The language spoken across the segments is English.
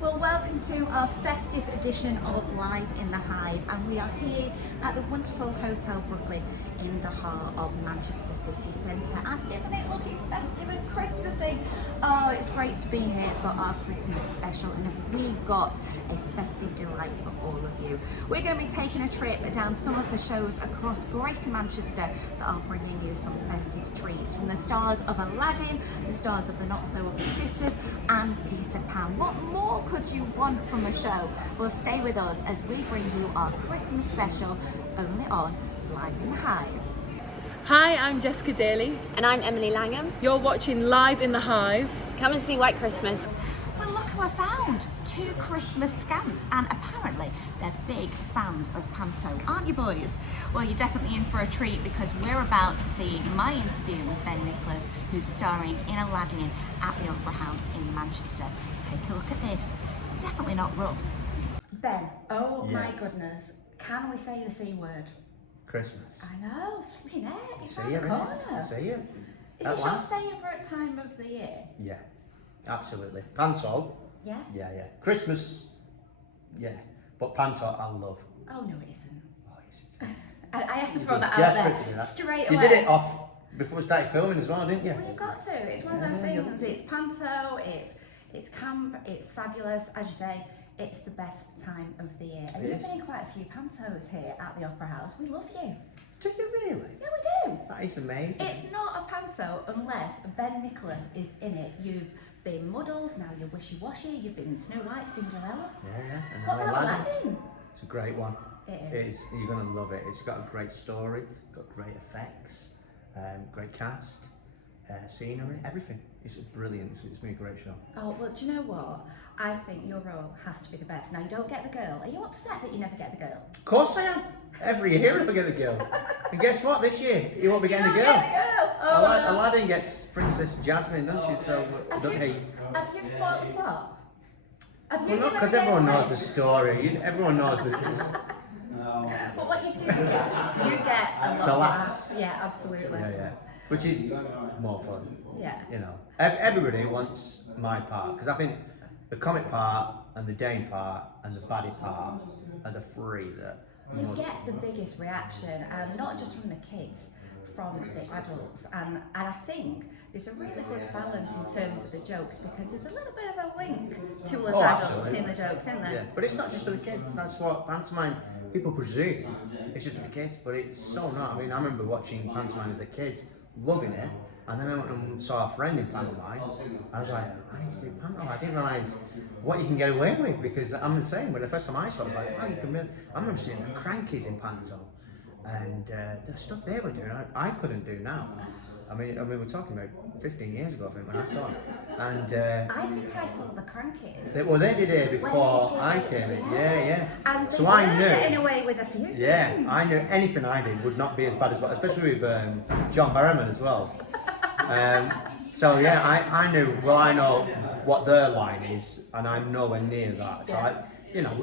Well, welcome to our festive edition of Live in the Hive, and we are here at the wonderful Hotel Brooklyn in the heart of Manchester city centre. And isn't it looking festive and Christmassy? Oh, it's great to be here for our Christmas special, and have we got a festive delight for all of you. We're going to be taking a trip down some of the shows across Greater Manchester that are bringing you some festive treats, from the stars of Aladdin, the stars of the Not So Ugly Sisters, and Peter Pan. What more could you want from a show? Well, stay with us as we bring you our Christmas special only on Live in the Hive. Hi, I'm Jessica Daly. And I'm Emily Langham. You're watching Live in the Hive. Come and see White Christmas. Well, look who I found! 2 Christmas scamps, and apparently they're big fans of Panto, aren't you boys? Well, you're definitely in for a treat, because we're about to see my interview with Ben Nicholas, who's starring in Aladdin at the Opera House in Manchester. Take a look at this. It's definitely not rough. Ben, oh my goodness, can we say the C word? Christmas. I know, flipping heck, it's See around you, the corner. See you. Is this your favourite time of the year? Yeah, absolutely. Panto. Yeah? Yeah. Christmas. Yeah, but Panto I love. Oh no, it isn't. Oh yes, it is. I have to throw that out Desperate there to do that. straight away. You did it off before we started filming as well, didn't you? Well, you've got to. It's one of those things. It's Panto. It's camp. It's fabulous. As you say, it's the best time of the year. And you've been in quite a few Pantos here at the Opera House. We love you. Do you really? Yeah, we do. That is amazing. It's not a Panto unless Ben Nicholas is in it. You've been Muddles, now you're Wishy Washy. You've been Snow White, Cinderella. Yeah. And What now about Aladdin? It's a great one. It is. You're gonna love it. It's got a great story, got great effects, great cast, scenery, everything. It's brilliant. It's been a great show. Oh, well, do you know what? I think your role has to be the best. Now, you don't get the girl. Are you upset that you never get the girl? Of course I am. Every year I get the girl. And guess what? This year you won't be getting the girl. Get the girl. Oh, no. Aladdin gets Princess Jasmine, doesn't she? So Have you spoiled the plot? Well, not because everyone knows the story. Everyone knows the. But what you do get a lot The of laughs. that. Yeah, absolutely. Yeah. Which is more fun. Yeah. You know, everybody wants my part, because I think the comic part and the Dane part and the baddie part are the three that. You get the biggest reaction, and not just from the kids, from the adults, and I think there's a really good balance in terms of the jokes, because there's a little bit of a link to us adults absolutely. in the jokes, isn't there? Yeah, but it's not just for the kids. That's what pantomime people presume. It's just for the kids, but it's so not. I mean, I remember watching pantomime as a kid, loving it, and then I went and saw a friend in pantomime. I was like, I need to do pantomime. I didn't realise what you can get away with, because I'm the same. When the first time I saw it, I was like, wow, you can really. I remember seeing the Crankies in panto, and the stuff they were doing, I couldn't do now. I mean, we're talking about 15 years ago, I think, when I saw it. And I think I saw the Crankies. they did it before I came in. Yeah. And they so were I knew. getting away with a few things. Yeah, I knew anything I did would not be as bad as what, especially with John Barrowman as well. So yeah, I knew. Well, I know what their line is, and I'm nowhere near that. So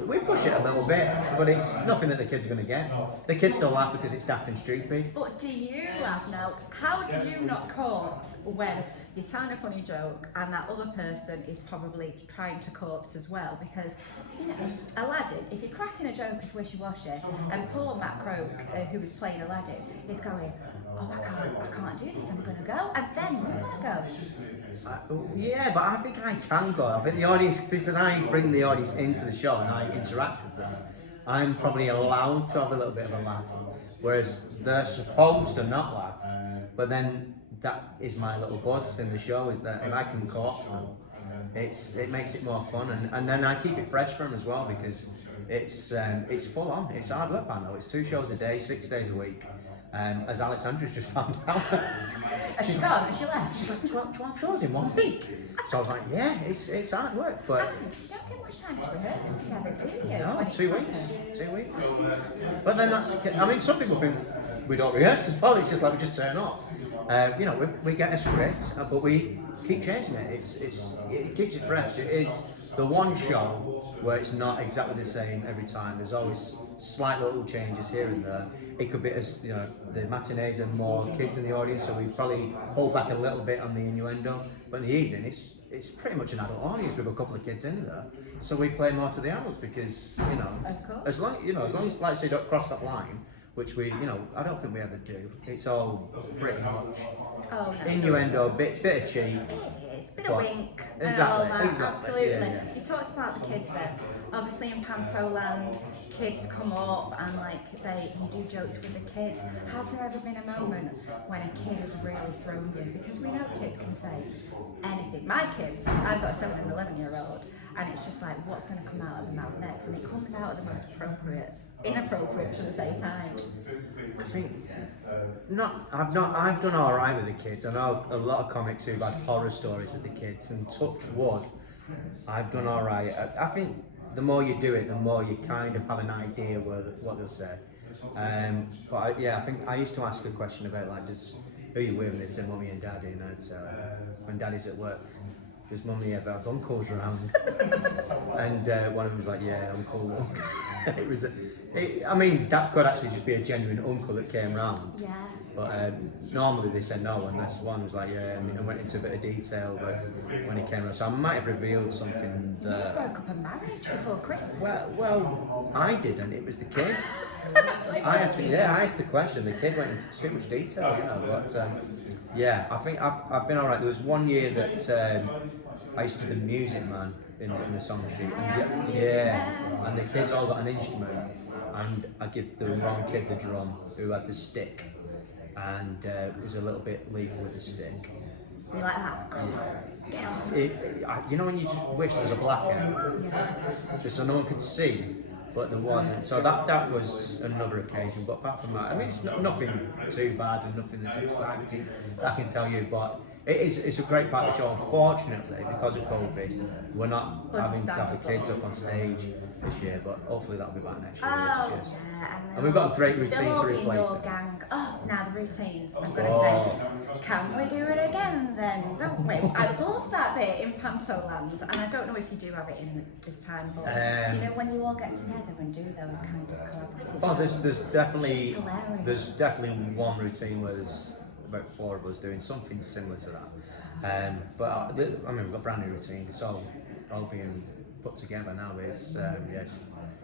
we push it a little bit, but it's nothing that the kids are going to get. The kids still laugh because it's daft and stupid. But do you laugh now? How do you not cope when you're telling a funny joke and that other person is probably trying to cope as well? Because, Aladdin, if you're cracking a joke as wishy-washy, and poor Matt Croak, who was playing Aladdin, is going, oh, I can't do this, I'm going to go, and then you're going to go. Yeah, but I think I can go. I think the audience, because I bring the audience into the show and I interact with them, I'm probably allowed to have a little bit of a laugh, whereas they're supposed to not laugh. But then that is my little buzz in the show, is that if I can coax them, it makes it more fun, and then I keep it fresh for them as well, because it's full on. It's hard work, I know. It's 2 shows a day, 6 days a week. As Alexandra's just found out. Has she gone? Has she left? She's like 12 shows in 1 week. So I was like, yeah, it's hard work, but. And you don't get much time to rehearse together, do you? No, 2 weeks. 2 weeks. But then some people think we don't rehearse as well. It's just like we just turn up. We get a script, but we keep changing it. It keeps it fresh. It is the one show where it's not exactly the same every time. There's always slight little changes here and there. It could be, as the matinees are more kids in the audience, so we probably hold back a little bit on the innuendo. But in the evening, it's pretty much an adult audience with a couple of kids in there. So we play more to the adults because, you know, Of course. as long as like say don't cross that line, which we, you know, I don't think we ever do. It's all pretty much Oh, no. innuendo, bit of cheek. It is, bit But- of wink exactly, and all that, exactly, absolutely. yeah. You talked about the kids there. Obviously in Pantoland, kids come up and like you do jokes with the kids. Has there ever been a moment when a kid has really thrown you? Because we know kids can say anything. My kids, I've got a 7 and 11-year-old, and it's just like, what's going to come out of the mouth next? And it comes out at the most inappropriate, should I say, times. I think I've done all right with the kids. I know a lot of comics who've had horror stories with the kids, and touch wood, I've done all right. I think the more you do it, the more you kind of have an idea what they'll say. But I think I used to ask a question about like, who you with, and they'd say mummy and daddy, and I'd say when daddy's at work, does mummy ever have uncles around? And one of them was like, yeah, uncle. I mean, that could actually just be a genuine uncle that came round. Yeah. But normally they said no, unless one was like, yeah, and went into a bit of detail but when he came around. So I might have revealed something You that... broke up a marriage before Christmas. Well, I didn't, it was the kid. I asked the question, the kid went into too much detail, you know, but yeah, I think I've been alright. There was one year that I used to do the Music Man in the song sheet. And the kids all got an instrument, and I give the wrong kid the drum, who had the stick, and was a little bit lethal with the stick. Be like that. Come on, get off. You know when you just wish there was a blackout, just so no one could see, but there wasn't. So that was another occasion. But apart from that, I mean, it's nothing too bad and nothing that's exciting, I can tell you. But it's a great part of the show. Unfortunately, because of COVID, we're not having to have the kids up on stage this year, but hopefully that'll be back next year. Oh, It's just- yeah. and we've got a great routine they'll all to be in replace your it. gang. Oh, now the routines. I've got to say, can we do it again then? Don't we? I love that bit in Pantoland, and I don't know if you do have it in this time, but you know when you all get together and do those kind of collaborative. Oh, shows, there's definitely it's just hilarious. there's definitely one routine where there's about 4 of us doing something similar to that. But I mean, we've got brand new routines. It's all being put together now.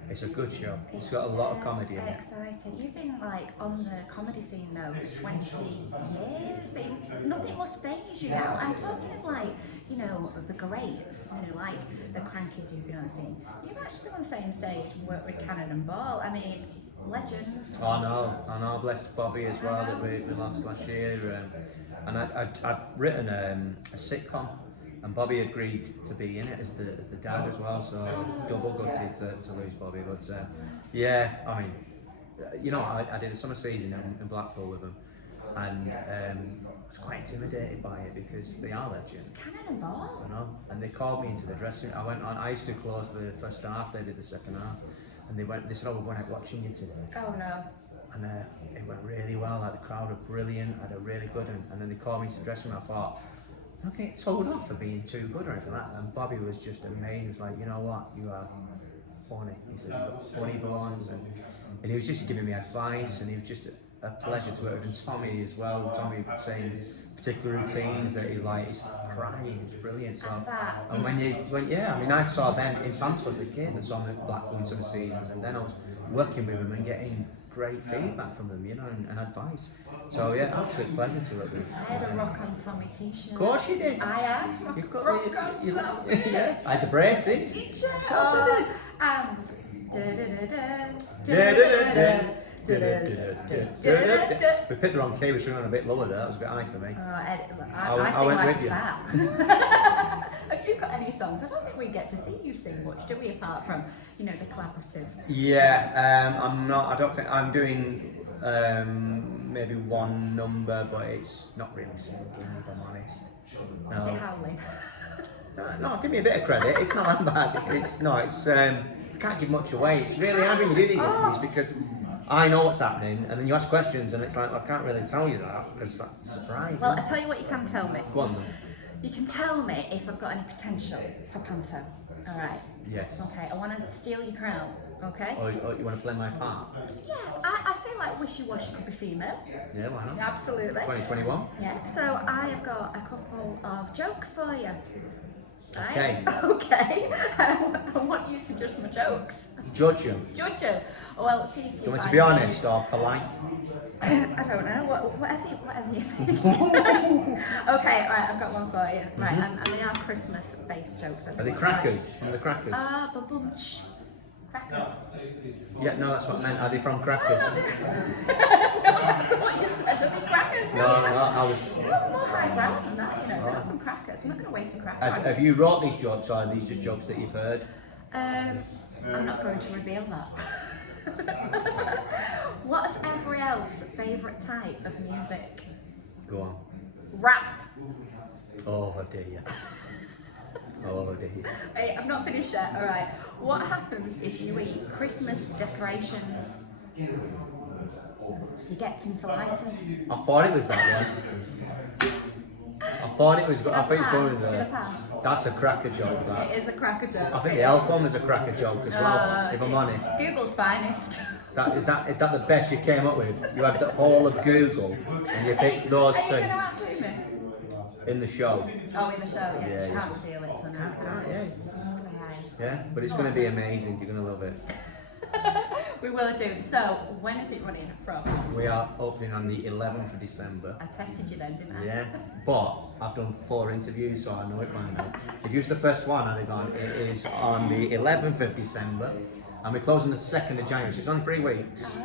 It's a good show. It's got a lot of comedy in it. Exciting. You've been like on the comedy scene now for 20 years. Nothing must phase you now. I'm talking of like, you know, the greats, you know, like the crankies who've been on the scene. You've actually been on the same stage and worked with Cannon and Ball. I mean, legends. I know. Blessed Bobby as well that we lost last year. And I'd written a sitcom, and Bobby agreed to be in it as the dad as well. So double gutted to lose Bobby. But yeah, I mean, you know, I did a summer season in Blackpool with them, and I was quite intimidated by it because they are legends. It's Cannon and Ball. I know. And they called me into the dressing room. I used to close the first half. They did the second half. And they said, oh, we're going out watching you today. Oh no. And it went really well, like the crowd were brilliant, I had a really good one. And then they called me into the dressing room, I thought, I'm not going to get told off for being too good or anything like that. And Bobby was just amazing. He was like, you know what, you are funny. He said, you've got funny bones. And he was just giving me advice, and he was just a pleasure to work with. And Tommy as well, Tommy saying particular routines that he liked, he's crying, it's brilliant. So, and I mean, I saw them in Panto as a kid and saw them at Blackpool in summer seasons, and then I was working with them and getting great feedback from them, you know, and advice. So yeah, absolute pleasure to work with. I had a Rock on Tommy t-shirt. Of course you did. I had. You've got Rock on Tommy. Yeah, I had the braces. T-shirt. Of course I did. We picked the wrong key, we should have gone a bit lower there, that was a bit high for me. I I sing went like with you. that. Have you got any songs? I don't think we get to see you sing much, do we, apart from, you know, the collaborative? Yeah, I'm doing maybe one number, but it's not really singing, if I'm honest. No. Is it howling? No, give me a bit of credit, it's not that bad. I can't give much away. It's really hard when you do these interviews because I know what's happening, and then you ask questions, and it's like, I can't really tell you that because that's the surprise. Well, I'll tell you what you can tell me. Go on then. You can tell me if I've got any potential for Panto. All right. Yes. Okay, I want to steal your crown. Okay. Or you want to play my part? Yeah, I feel like Wishy Washy could be female. Yeah, why not? Absolutely. 2021? Yeah, so I have got a couple of jokes for you. Right? Okay. Okay. I want you to judge my jokes. Judge them. Judge them. Well, see if Do you want me to be honest or polite? I don't know. Whatever you think. Okay, alright, I've got one for you. Right, and they are Christmas-based jokes. Are they crackers? From the crackers? Ba-boom-ch. Crackers. Yeah, no, that's what I meant. Are they from crackers? I thought you said, are they crackers? No, I was... They're more highbrow than that, you know. They're not from crackers. I'm not going to waste a cracker. Have you wrote these jokes, or are these just jokes that you've heard? I'm not going to reveal that. What's every elf's favourite type of music? Go on. Rap. Oh, dear. Oh, dear. Hey, I've not finished yet. All right. What happens if you eat Christmas decorations? You get tonsillitis. I thought it was that one. I thought it was going Did there. I pass? That's a cracker joke, that. It is a cracker joke. I think the elf one was a cracker joke as well, if I'm honest. Google's finest. Is that the best you came up with? You had the whole of Google and you picked those Are you two going to outdo me? in the show. Oh, in the show, yeah. Yeah, You yeah. can't feel it, so no. Yeah. Okay. Yeah, but it's going to be amazing. You're going to love it. We will do. So, when is it running from? We are opening on the 11th of December. I tested you then, didn't I? Yeah, but I've done 4 interviews, so I know it by now. If you was the first one, I'd have gone, it is on the 11th of December, and we're closing the 2nd of January, so it's on 3 weeks.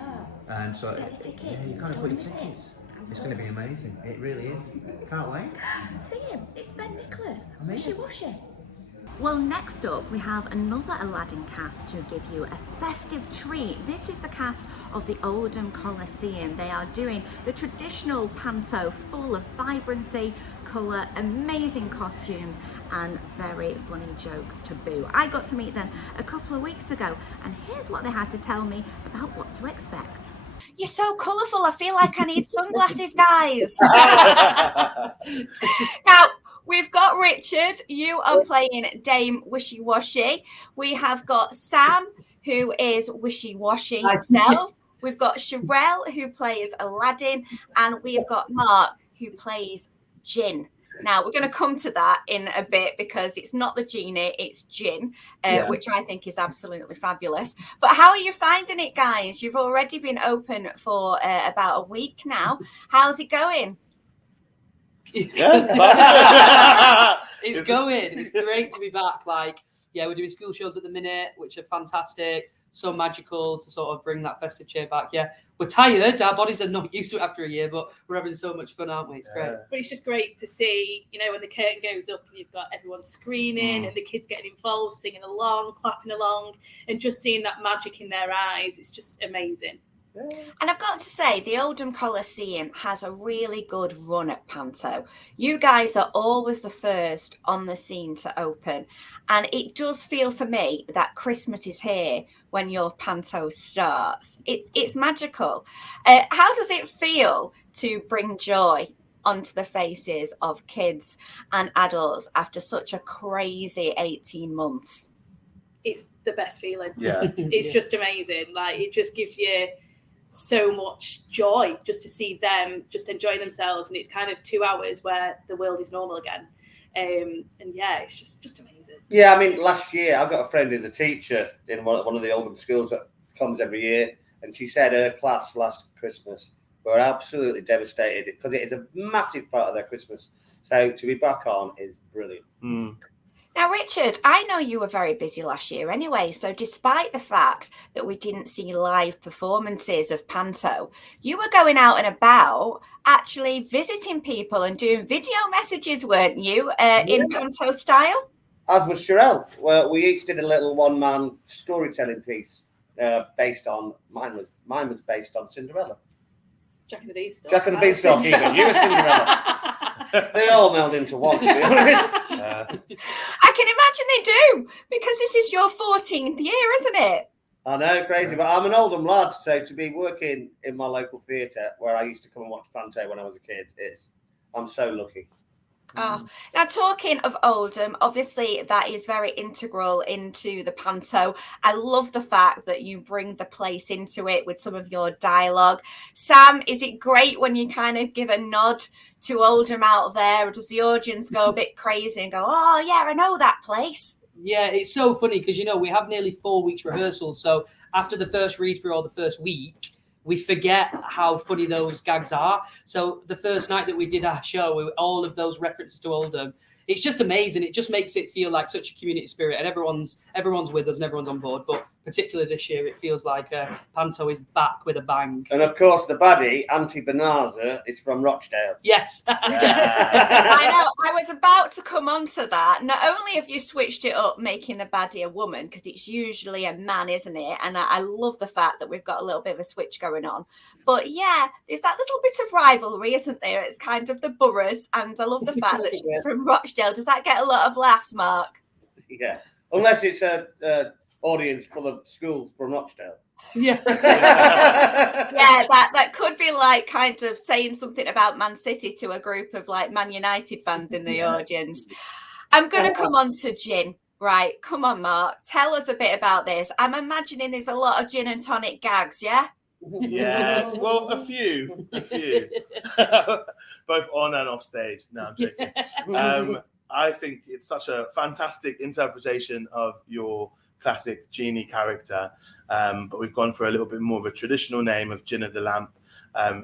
And so, Get your tickets. yeah, you can't Don't put your miss it. tickets. It's going to be amazing. It really is. Can't wait. See him, it's Ben Nicholas. Wishy-washy. Well, next up we have another Aladdin cast to give you a festive treat. This is the cast of the Oldham Coliseum. They are doing the traditional panto full of vibrancy, colour, amazing costumes and very funny jokes to boot. I got to meet them a couple of weeks ago and here's what they had to tell me about what to expect. You're so colourful, I feel like I need sunglasses, guys. Now, we've got Richard, you are playing Dame Wishy Washy. We have got Sam, who is Wishy Washy himself. We've got Sherelle, who plays Aladdin. And we've got Mark, who plays Jinn. Now, we're going to come to that in a bit because it's not the genie, it's Jinn, which I think is absolutely fabulous. But how are you finding it, guys? You've already been open for about a week now. How's it going? It's going. It's great to be back. Like, yeah, we're doing school shows at the minute, which are fantastic. So magical to sort of bring that festive cheer back. Yeah, we're tired. Our bodies are not used to it after a year, but we're having so much fun, aren't we? It's great. But it's just great to see, you know, when the curtain goes up and you've got everyone screaming and the kids getting involved, singing along, clapping along, and just seeing that magic in their eyes. It's just amazing. And I've got to say, the Oldham Coliseum has a really good run at Panto. You guys are always the first on the scene to open. And it does feel for me that Christmas is here when your Panto starts. It's magical. How does it feel to bring joy onto the faces of kids and adults after such a crazy 18 months? It's the best feeling. Yeah. It's just amazing. Like, it just gives you so much joy just to see them just enjoying themselves, and it's kind of 2 hours where the world is normal again. And yeah, it's just amazing. Yeah, I mean, last year I've got a friend who's a teacher in one of the Oldham schools that comes every year, and she said her class last Christmas were absolutely devastated because it is a massive part of their Christmas. So to be back on is brilliant. Now, Richard, I know you were very busy last year anyway, so despite the fact that we didn't see live performances of Panto, you were going out and about actually visiting people and doing video messages, weren't you, in Panto style? As was Sherelle. Well, we each did a little one-man storytelling piece based on, mine was based on Cinderella. Jack and the Beanstalk. Jack and the Beanstalk, even. You were Cinderella. They all meld into one, to be honest. I can imagine they do, because this is your 14th year, isn't it? I know, crazy, but I'm an Oldham lad, so to be working in my local theatre where I used to come and watch Panto when I was a kid, I'm so lucky. Oh, now talking of Oldham, obviously that is very integral into the panto. I love the fact that you bring the place into it with some of your dialogue. Sam, is it great when you kind of give a nod to Oldham out there, or does the audience go a bit crazy and go, oh yeah, I know that place? Yeah, it's so funny because, we have nearly 4 weeks rehearsals. So after the first read through or the first week, we forget how funny those gags are. So the first night that we did our show, all of those references to Oldham, it's just amazing. It just makes it feel like such a community spirit, and everyone's with us and everyone's on board. But particularly this year, it feels like Panto is back with a bang. And of course, the baddie, Auntie Banaza, is from Rochdale. Yes. I know. I was about to come on to that. Not only have you switched it up, making the baddie a woman, because it's usually a man, isn't it? And I love the fact that we've got a little bit of a switch going on. But yeah, there's that little bit of rivalry, isn't there? It's kind of the boroughs. And I love the fact that she's from Rochdale. Does that get a lot of laughs, Mark? Yeah. Unless it's a audience full of schools from Rochdale. Yeah. Yeah, that could be like kind of saying something about Man City to a group of like Man United fans in the audience. I'm going to come on to gin. Right, come on, Mark. Tell us a bit about this. I'm imagining there's a lot of gin and tonic gags, yeah? Yeah, well, a few. Both on and off stage. No, I'm joking. I think it's such a fantastic interpretation of your classic genie character, but we've gone for a little bit more of a traditional name of Gin of the Lamp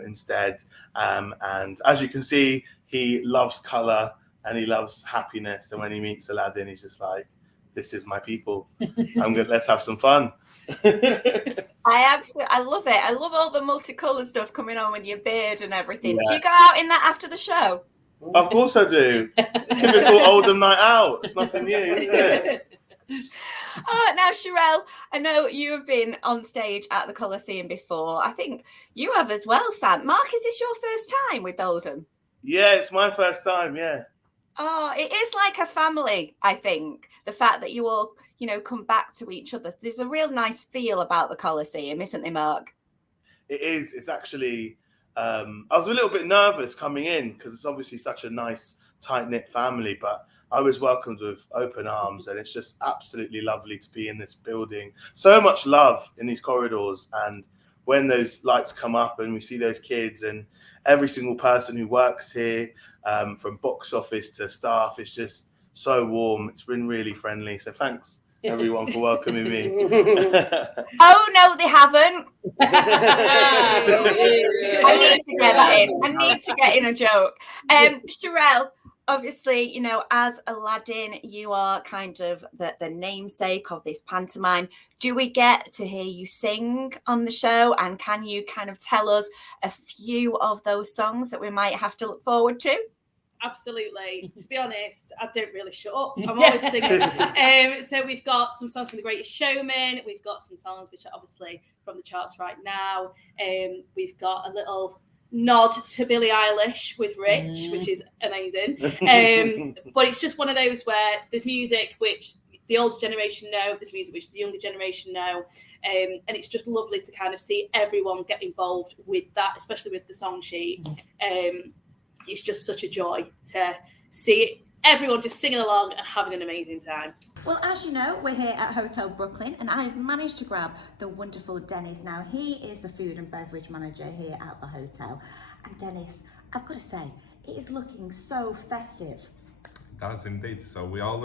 instead. And as you can see, he loves colour and he loves happiness. And when he meets Aladdin, he's just like, "This is my people. Let's have some fun." I love it. I love all the multicolored stuff coming on with your beard and everything. Yeah. Do you go out in that after the show? Of course I do. Typical Oldham night out. It's nothing new, is it? Now, Sherelle, I know you have been on stage at the Coliseum before. I think you have as well, Sam. Mark, is this your first time with Oldham? Yeah, it's my first time, yeah. Oh, it is like a family, I think. The fact that you all, come back to each other. There's a real nice feel about the Coliseum, isn't there, Mark? It is. It's actually... I was a little bit nervous coming in because it's obviously such a nice, tight-knit family, but I was welcomed with open arms, and it's just absolutely lovely to be in this building. So much love in these corridors, and when those lights come up and we see those kids and every single person who works here, from box office to staff, it's just so warm. It's been really friendly. So thanks, everyone, for welcoming me. Oh, no, they haven't. I need to get that in. I need to get in a joke. Sherelle, obviously, as Aladdin, you are kind of the namesake of this pantomime. Do we get to hear you sing on the show? And can you kind of tell us a few of those songs that we might have to look forward to? Absolutely. To be honest, I don't really shut up. I'm always singing. So we've got some songs from The Greatest Showman. We've got some songs which are obviously from the charts right now. We've got a little nod to Billie Eilish with Rich, which is amazing. But it's just one of those where there's music which the older generation know, there's music which the younger generation know. And it's just lovely to kind of see everyone get involved with that, especially with the song sheet. It's just such a joy to see everyone just singing along and having an amazing time. Well, as you know, we're here at Hotel Brooklyn, and I've managed to grab the wonderful Dennis. Now, he is the food and beverage manager here at the hotel. And Dennis, I've got to say, it is looking so festive. It does indeed. So we're all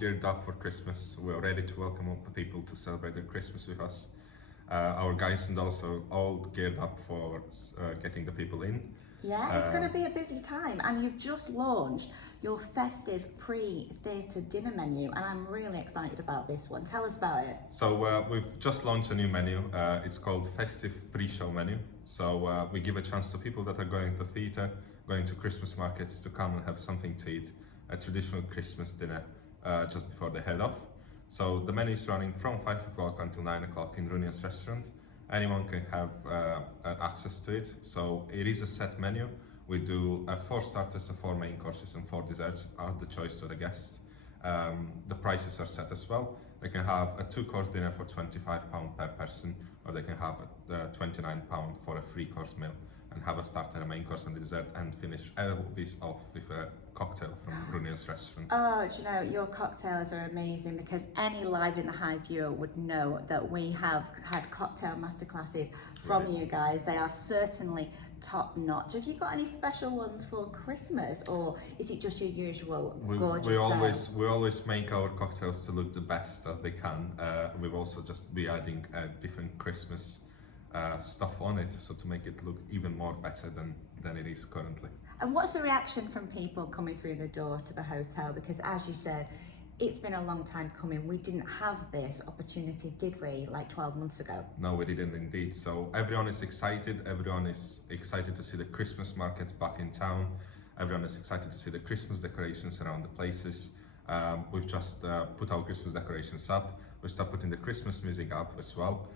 geared up for Christmas. We're ready to welcome all the people to celebrate their Christmas with us. Our guys and also all geared up for getting the people in. Yeah, it's going to be a busy time, and you've just launched your festive pre-theatre dinner menu, and I'm really excited about this one. Tell us about it. So we've just launched a new menu. It's called Festive Pre-Show Menu. So we give a chance to people that are going to theatre, going to Christmas markets, to come and have something to eat, a traditional Christmas dinner just before they head off. So the menu is running from 5 o'clock until 9 o'clock in Runia's restaurant. Anyone can have access to it. So it is a set menu. We do 4 starters, 4 main courses and 4 desserts at the choice to the guest. The prices are set as well. They can have a 2-course dinner for £25 per person, or they can have £29 for a 3-course meal and have a starter, a main course and a dessert, and finish all this off with a cocktail from Brunel's restaurant. Oh, do you know, your cocktails are amazing, because any Live in the Hive viewer would know that we have had cocktail masterclasses from you guys. They are certainly top notch. Have you got any special ones for Christmas, or is it just your usual gorgeous we always make our cocktails to look the best as they can. We've also just be adding different Christmas stuff on it, so to make it look even more better than it is currently. And what's the reaction from people coming through the door to the hotel? Because as you said, it's been a long time coming. We didn't have this opportunity, did we, like 12 months ago? No, we didn't indeed. So everyone is excited. Everyone is excited to see the Christmas markets back in town. Everyone is excited to see the Christmas decorations around the places. We've just put our Christmas decorations up. We start putting the Christmas music up as well,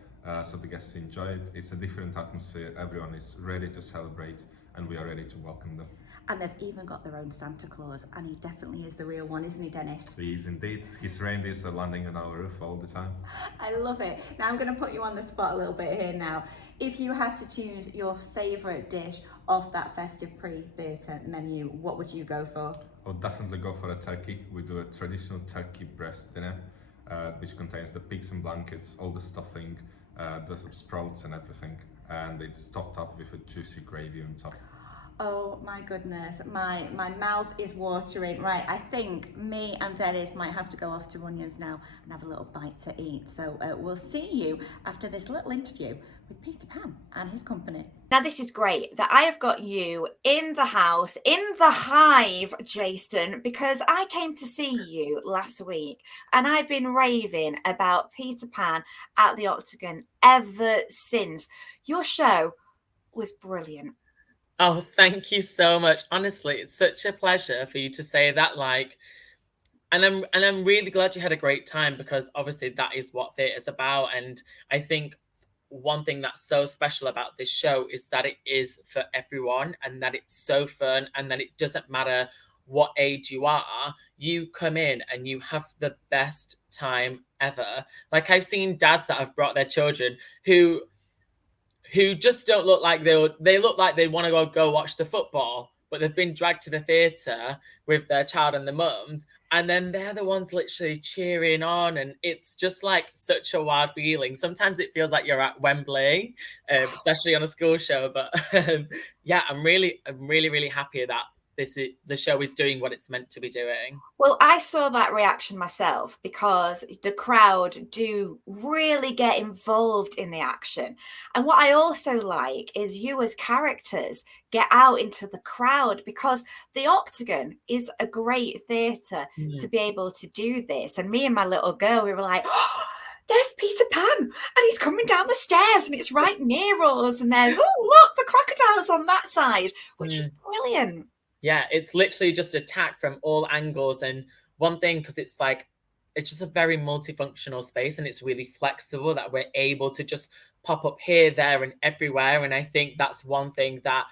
so the guests enjoy it. It's a different atmosphere. Everyone is ready to celebrate, and we are ready to welcome them. And they've even got their own Santa Claus, and he definitely is the real one, isn't he, Dennis? He is indeed. His reindeers are landing on our roof all the time. I love it. Now I'm going to put you on the spot a little bit here now. If you had to choose your favourite dish off that festive pre-theatre menu, what would you go for? I would definitely go for a turkey. We do a traditional turkey breast dinner, which contains the pigs and blankets, all the stuffing, the sprouts and everything, and it's topped up with a juicy gravy on top. Oh my goodness, my mouth is watering. Right, I think me and Dennis might have to go off to Runyon's now and have a little bite to eat. So we'll see you after this little interview with Peter Pan and his company. Now this is great that I have got you in the house, in the Hive, Jason, because I came to see you last week and I've been raving about Peter Pan at the Octagon ever since. Your show was brilliant. Oh, thank you so much. Honestly, it's such a pleasure for you to say that. And I'm really glad you had a great time, because obviously that is what theatre's about. And I think one thing that's so special about this show is that it is for everyone, and that it's so fun, and that it doesn't matter what age you are. You come in and you have the best time ever. Like, I've seen dads that have brought their children who just don't look like they look like they want to go watch the football, but they've been dragged to the theatre with their child and the mums, and then they're the ones literally cheering on, and it's just like such a wild feeling. Sometimes it feels like you're at Wembley, especially on a school show, but yeah, I'm really happy that the show is doing what it's meant to be doing. Well, I saw that reaction myself, because the crowd do really get involved in the action. And what I also like is you as characters get out into the crowd, because the Octagon is a great theatre to be able to do this. And me and my little girl, we were like, oh, there's Peter Pan and he's coming down the stairs and it's right near us. And there's, oh, look, the crocodile's on that side, which is brilliant. Yeah, it's literally just attacked from all angles. And one thing, because it's just a very multifunctional space, and it's really flexible, that we're able to just pop up here, there, and everywhere. And I think that's one thing that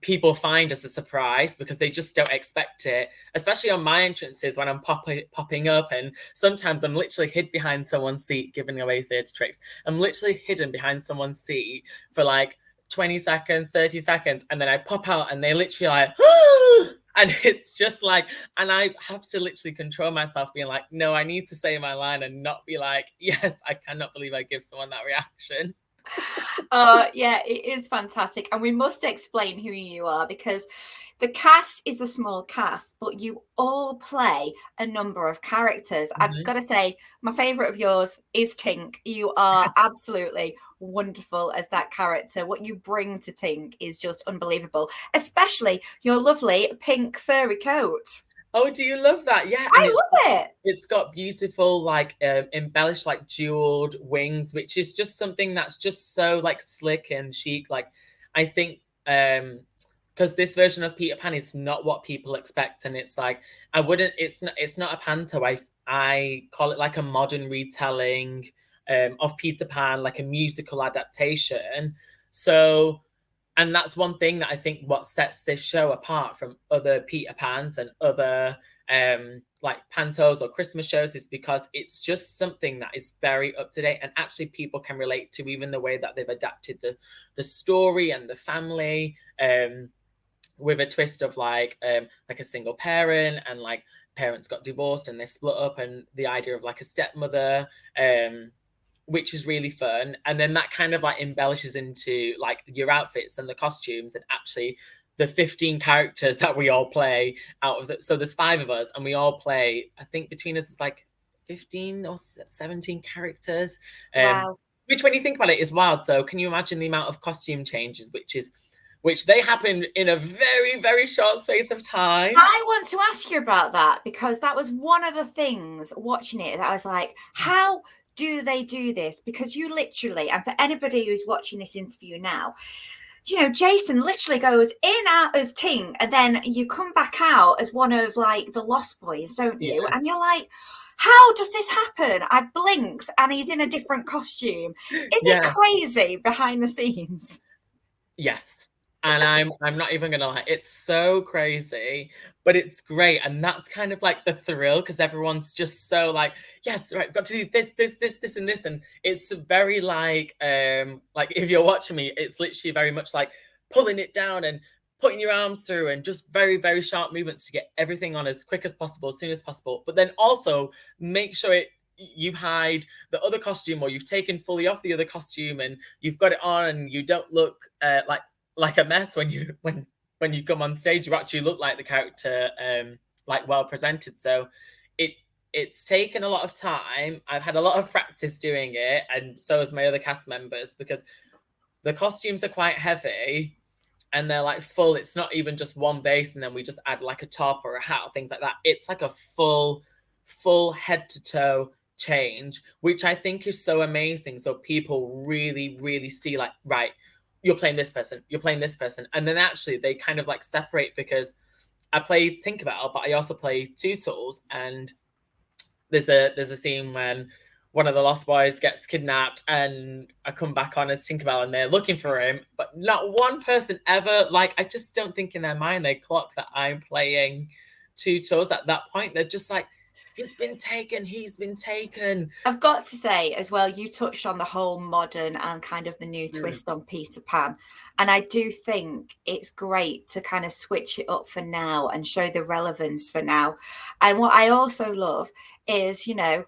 people find as a surprise, because they just don't expect it, especially on my entrances when I'm popping up. And sometimes I'm literally hid behind someone's seat giving away theatre tricks. I'm literally hidden behind someone's seat for like 20 seconds, 30 seconds, and then I pop out and they literally like, and it's just like, and I have to literally control myself being like, no, I need to say my line and not be like, yes, I cannot believe I give someone that reaction. Yeah, it is fantastic. And we must explain who you are, because the cast is a small cast, but you all play a number of characters. I've got to say, my favourite of yours is Tink. You are absolutely wonderful as that character. What you bring to Tink is just unbelievable, especially your lovely pink furry coat. Oh, do you love that? Yeah, I love it. It's got beautiful, like embellished, like jeweled wings, which is just something that's just so like slick and chic. Like, I think because this version of Peter Pan is not what people expect, and it's like it's not a panto. I call it like a modern retelling of Peter Pan, like a musical adaptation. So. And that's one thing that I think what sets this show apart from other Peter Pans and other like pantos or Christmas shows, is because it's just something that is very up to date, and actually people can relate to, even the way that they've adapted the story and the family. with a twist of like a single parent, and like parents got divorced and they split up, and the idea of like a stepmother, which is really fun. And then that kind of like embellishes into like your outfits and the costumes, and actually the 15 characters that we all play out of so there's 5 of us, and we all play, I think between us is like 15 or 17 characters. Wow. Which, when you think about it, is wild. So can you imagine the amount of costume changes, which they happen in a very, very short space of time? I want to ask you about that, because that was one of the things watching it that I was like, how do they do this? Because you literally, and for anybody who's watching this interview now, you know, Jason literally goes in out as Tink, and then you come back out as one of like the Lost Boys, don't you? Yeah. And you're like, how does this happen? I blinked and he's in a different costume. Is it crazy behind the scenes? Yes. And I'm not even gonna lie, it's so crazy, but it's great. And that's kind of like the thrill, because everyone's just so like, yes, right, got to do this, and this. And it's very like if you're watching me, it's literally very much like pulling it down and putting your arms through, and just very, very sharp movements to get everything on as quick as possible, as soon as possible. But then also make sure you hide the other costume, or you've taken fully off the other costume and you've got it on, and you don't look like a mess when you come on stage. You actually look like the character, like well presented. So it's taken a lot of time. I've had a lot of practice doing it, and so has my other cast members, because the costumes are quite heavy and they're like full. It's not even just one base and then we just add like a top or a hat or things like that. It's like a full head to toe change, which I think is so amazing. So people really, really see like, right, you're playing this person, you're playing this person. And then actually they kind of like separate, because I play Tinkerbell, but I also play Tootles. And there's a scene when one of the Lost Boys gets kidnapped, and I come back on as Tinkerbell and they're looking for him, but not one person ever, like, I just don't think in their mind they clock that I'm playing Tootles at that point. They're just like, he's been taken. I've got to say as well, you touched on the whole modern and kind of the new twist on Peter Pan. And I do think it's great to kind of switch it up for now and show the relevance for now. And what I also love is, you know,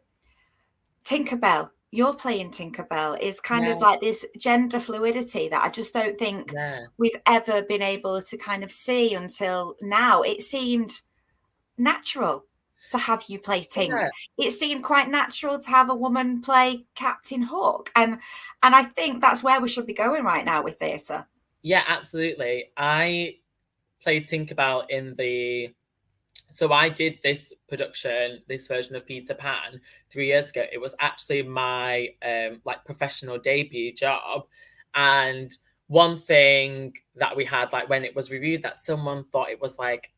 Tinkerbell, you're playing Tinkerbell, is kind of like this gender fluidity that I just don't think we've ever been able to kind of see until now. It seemed natural to have you play Tink. Yeah. It seemed quite natural to have a woman play Captain Hook. And I think that's where we should be going right now with theatre. Yeah, absolutely. I played Tinkerbell so I did this production, this version of Peter Pan 3 years ago. It was actually my like professional debut job. And one thing that we had, like when it was reviewed, that someone thought it was like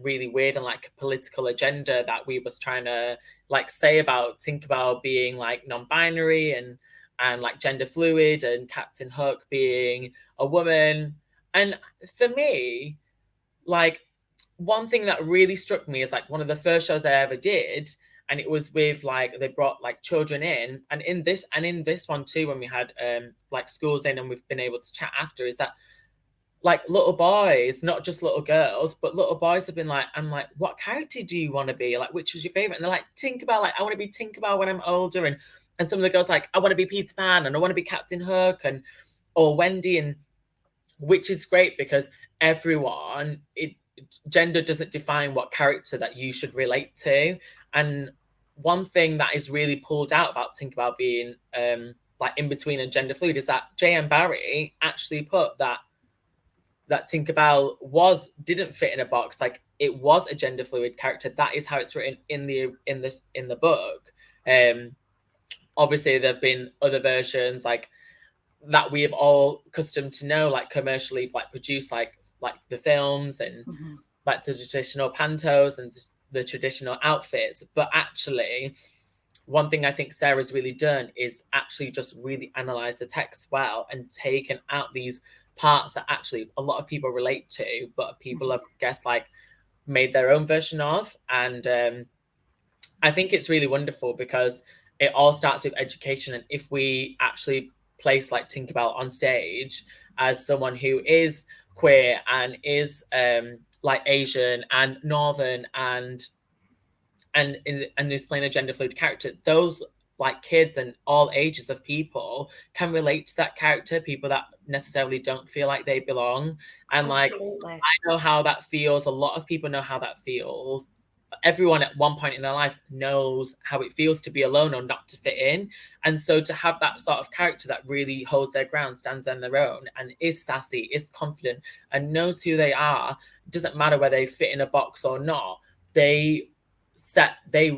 really weird and like a political agenda that we was trying to like say about Tinkerbell being like non-binary and like gender fluid, and Captain Hook being a woman. And for me, like, one thing that really struck me is like one of the first shows I ever did, and it was with like, they brought like children in, and in this one too, when we had like schools in and we've been able to chat after, is that like little boys, not just little girls, but little boys have been like, I'm like, what character do you want to be? Like, which was your favorite? And they're like, Tinkerbell, like I want to be Tinkerbell when I'm older. And some of the girls like, I want to be Peter Pan, and I want to be Captain Hook, or Wendy, and which is great, because everyone, gender doesn't define what character that you should relate to. And one thing that is really pulled out about Tinkerbell being like in between and gender fluid is that J.M. Barrie actually put that Tinkerbell didn't fit in a box. Like, it was a gender fluid character. That is how it's written in the book. Obviously there've been other versions like that we have all accustomed to know, like commercially like produced, like the films and like the traditional pantos and the traditional outfits. But actually, one thing I think Sarah's really done is actually just really analyze the text well and taken out these parts that actually a lot of people relate to, but people have, guess, like made their own version of. And I think it's really wonderful, because it all starts with education. And if we actually place like Tinkerbell on stage as someone who is queer and is like Asian and Northern and is playing a gender fluid character, those like kids and all ages of people can relate to that character, people that necessarily don't feel like they belong. And Absolutely. like, I know how that feels. A lot of people know how that feels. Everyone at one point in their life knows how it feels to be alone or not to fit in. And so to have that sort of character that really holds their ground, stands on their own, and is sassy, is confident, and knows who they are, doesn't matter whether they fit in a box or not, they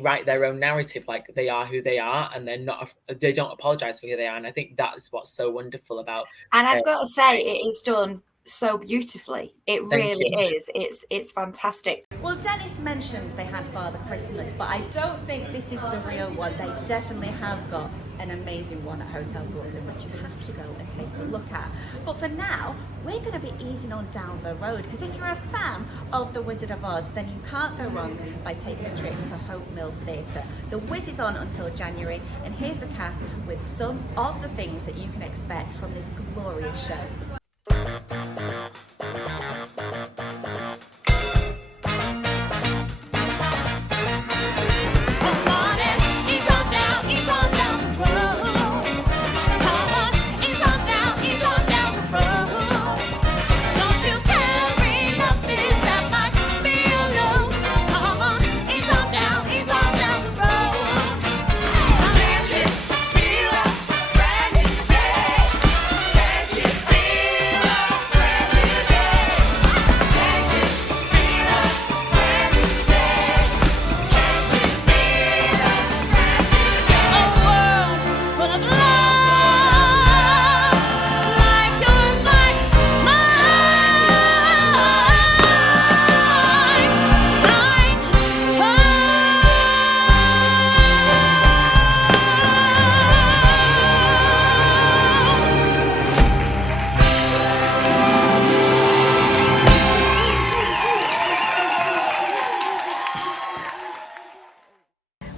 write their own narrative, like they are who they are, and they don't apologize for who they are. And I think that's what's so wonderful about. And I've got to say, it is done so beautifully. It really is. It's fantastic. Well, Dennis mentioned they had Father Christmas, but I don't think this is the real one. They definitely have got an amazing one at Hotel Brooklyn, which you have to go and take a look at. But for now, we're going to be easing on down the road, because if you're a fan of The Wizard of Oz, then you can't go wrong by taking a trip to Hope Mill Theatre. The Wiz is on until January, and here's a cast with some of the things that you can expect from this glorious show.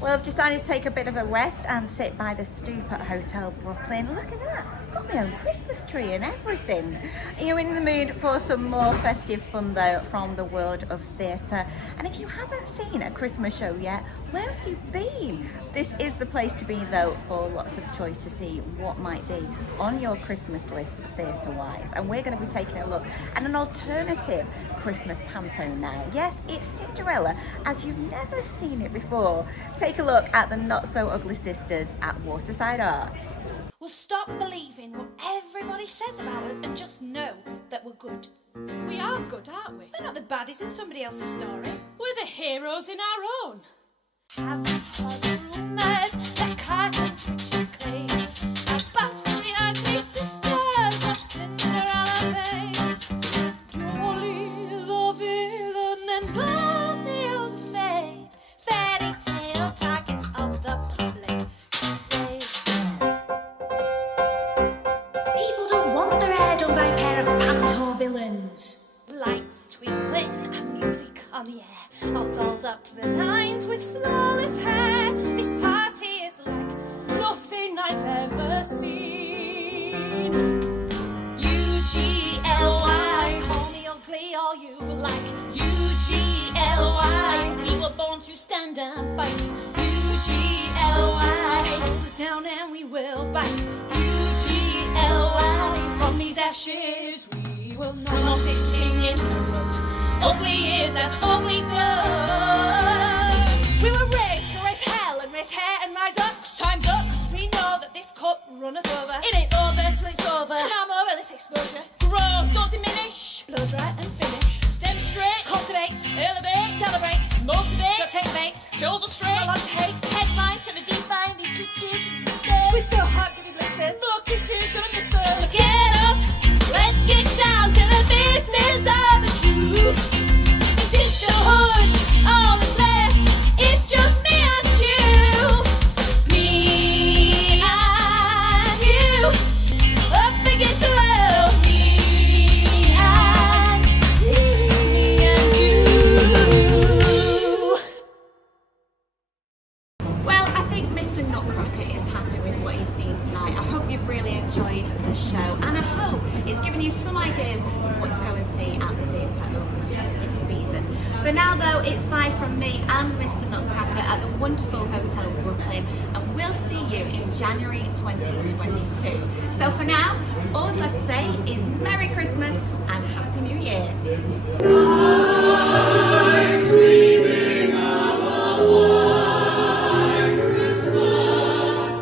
Well, I've decided to take a bit of a rest and sit by the stoop at Hotel Brooklyn. Look at that, got my own Christmas tree and everything. Are you in the mood for some more festive fun though from the world of theatre? And if you haven't seen a Christmas show yet, where have you been? This is the place to be though, for lots of choice to see what might be on your Christmas list theatre-wise. And we're going to be taking a look at an alternative Christmas panto now. Yes, it's Cinderella as you've never seen it before. Take a look at the Not So Ugly Sisters at Waterside Arts. Well, stop believing what everybody says about us and just know that we're good. We are good, aren't we? We're not the baddies in somebody else's story. We're the heroes in our own. Have heard the rumours that cartoon pictures claim about the ugly sisters of Cinderella fame. Jolly the villain and Bob the unmade fairy tale targets of the public can say. People don't want their hair done by a pair of panto villains. Lights twinkling and music on the air, all dolled up to the nines with flawless hair. This party is like nothing I've ever seen. U-G-L-Y, call me ugly or you like U-G-L-Y. We were born to stand and fight. U-G-L-Y, hold us down and we will bite. U-G-L-Y, from these ashes we will not. We're not sitting in the rut. Ugly is as ugly does. We were raised to raise hell and raise hair and rise up. Time's up, 'cause we know that this cup runneth over. It ain't over till it's over. Come over this exposure. Grow, don't diminish. Blow dry and finish. Demonstrate, cultivate, elevate, celebrate, motivate, don't take bait, kills us straight. Not to hate, headline, trying to define these twisted sisters. We're so hot, give me blisters. Look, this is gonna miss us. So get up, let's get down to the business of the truth. Sisterhood, all that's left, it's just me and you. Me and you, up against the world. Me and you. Well, I think Mr. Nutcracker is happy with what he's seen tonight. I hope you've really enjoyed the fabulous show, and I hope it's given you some ideas of what to go and see at the theatre over the festive season. For now though, it's bye from me and Mr. Nutcracker at the wonderful Hotel Brooklyn, and we'll see you in January 2022. So for now, all that's left to say is Merry Christmas and Happy New Year. I'm dreaming of a white Christmas.